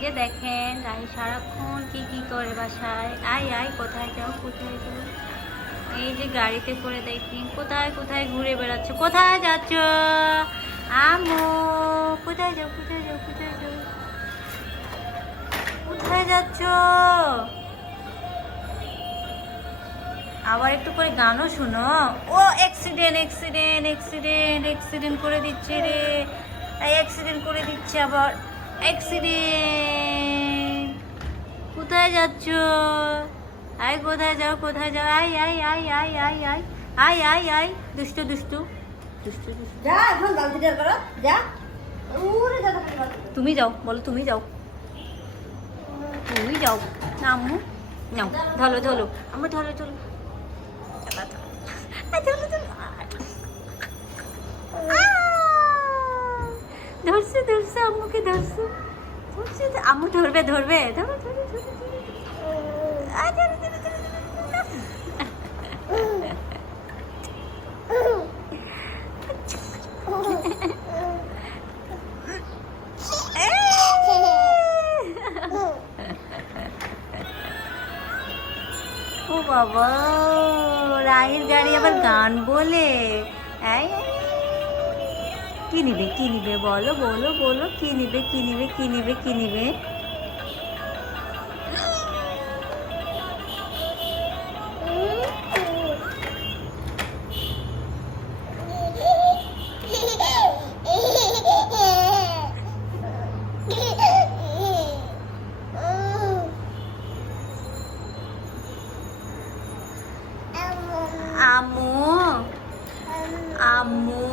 যে দেখেন রাহি সারাক্ষণ কি করে বাসায়। আয় কোথায় যাও কোথায় যাও। এই যে গাড়িতে করে দেখি কোথায় কোথায় ঘুরে বেড়াচ্ছে। কোথায় যাচ্ছ আম্মু? কোথায় যাও কোথায় যাও কোথায় যাও কোথায় যাচ্ছ? আবার একটু করে গানও শুনো। ও অ্যাক্সিডেন্ট অ্যাক্সিডেন্ট অ্যাক্সিডেন্ট অ্যাক্সিডেন্ট করে দিচ্ছে রে। অ্যাক্সিডেন্ট করে দিচ্ছে আবার। অ্যাক্সিডেন্ট। কোথায় যাচ্ছ? আয় কোথায় যাও কোথায় যাও। আয় আয় আয় আয় আয় আয় আয় আয় আয় দুষ্টু দুষ্টু দুষ্টু দুষ্টু। যা এখন গাল দিতে করো যা। ওরে দাদা তুমি যাও বলো তুমি যাও তুমি যাও না আম্মু নাও ধরো ধরো আম্মু ধরো ধরো ধরছে ধরছে আম্মুকে ধরছে ধরছে আম্মু ধরবে ধরবে ধরো ধরো ধরো ও বাবা রায়ের গাড়ি আবার গান বলে। কি নিবে বলো বলো বলো কি নিবে কি নিবে কি নিবে কি নিবে। আম্মু আম্মু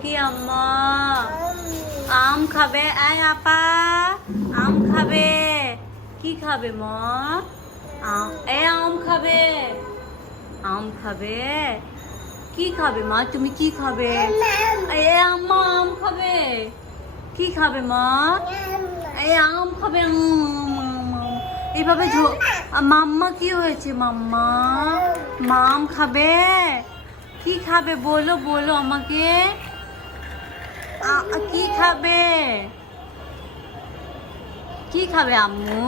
কি আম্মা আম খাবে? আয় আপা আম খাবে। কি খাবে মা? আম খাবে আম খাবে। কি খাবে মা তুমি কি খাবে? আম্মা আম খাবে। কি খাবে মা? আম খাবে। এইভাবে মাম্মা কি হয়েছে মাম্মা? মাম খাবে। কি খাবে বলো বলো আমাকে। কি খাবে? কি খাবে আম্মু?